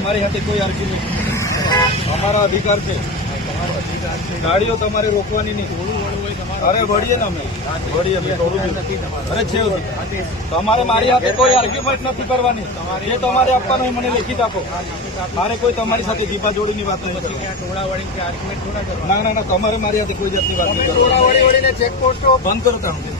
અમારી સાથે કોઈ આર્ગ્યુમેન્ટ અમારા અધિકાર છે. ગાડીઓ તમારે રોકવાની નહીં. અરે, વળીએ ને અમે. વળીએ. અરે છે તમારે મારી સાથે કોઈ આર્ગ્યુમેન્ટ નથી કરવાની. જે તમારે આપવાનું હોય મને લેખિત આપો. મારે કોઈ તમારી સાથે જીભા જોડીની વાત નથી ના ના ના, તમારે મારી સાથે કોઈ જાતની વાત નહીં કરવાની. બંધ કરો તમે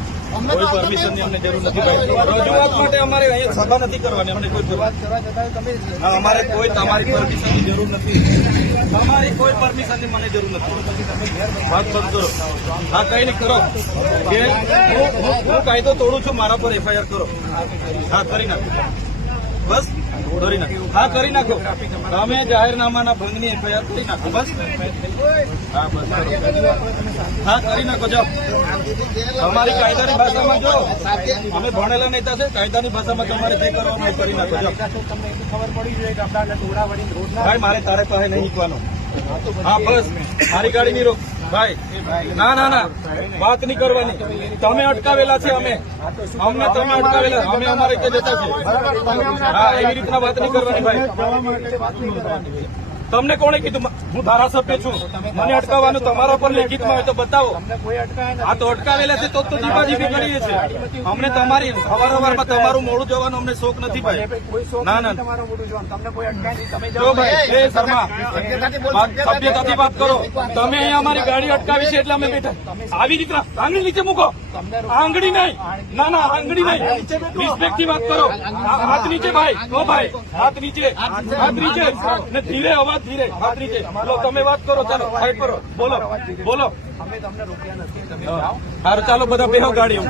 પરમિશનની અમને જરૂર નથી રજૂઆત માટે અમારે અહીંયા સભા નથી કરવાની અમને કોઈ હા, અમારે કોઈ તમારી પરમિશનની જરૂર નથી. તમારી કોઈ પરમિશનની મને જરૂર નથી. વાત બંધ કરો. હા કઈ નહીં કરો. કે હું કાયદો તોડું છું મારા પર એફઆઈઆર કરો. હા કરી નાખો. બસ, દોરી નાખો. હા, કરી નાખો. તમે જાહેરનામાના ભંગની એફઆઈઆર કરી નાખો. બસ. હા બસ હા, કરી નાખો, જાઓ. તમારી કાયદાની ભાષામાં જો, અમે ભણેલા નેતા છે, કાયદાની ભાષામાં તમારે જે કરવાનું હોય કરી નાખો, જાઓ. ભાઈ, મારે તારે પાસે નહીં શીખવાનું હા, બસ. મારી ગાડી નહીં રોક ભાઈ, ના ના ના, વાત નહીં કરવાની. તમે અટકાવેલા છે અમે. અમને તમે અટકાવેલા અમે અમારે રીતે જતા છીએ. હા, એવી રીતના વાત નહીં કરવાની, ભાઈ. તમને કોણે કીધું? હું ધારાસભ્ય છું. મને અટકાવવાનું તમારા પર લેખિતમાં હોય તો બતાવો. આ તો અટકાવેલા છે તો જીવાજીબી કરીએ છીએ. અમને તમારી સવાર સવારમાં તમારું મોડું જવાનું અમને શોખ નથી ભાઈ. ના ના. જો ભાઈ એ શર્મા. સભ્યતાથી વાત કરો. તમે અહીંયા અમારી ગાડી અટકાવી છે એટલે અમે બેઠા. આવી રીતના. આની નીચે મૂકો. આંગળી નહીં. ના ના આંગળી નહીં. રિસ્પેક્ટથી વાત કરો. હાથ નીચે ભાઈ. ઓ ભાઈ. હાથ નીચે. હાથ નીચે. ને ધીરે અવાજ ધીરે. હાથ નીચે. લો તમે વાત કરો ચાલો. સાઈડ કરો. બોલો. બોલો સારું ચાલો બધા બેહો ગાડીઓ.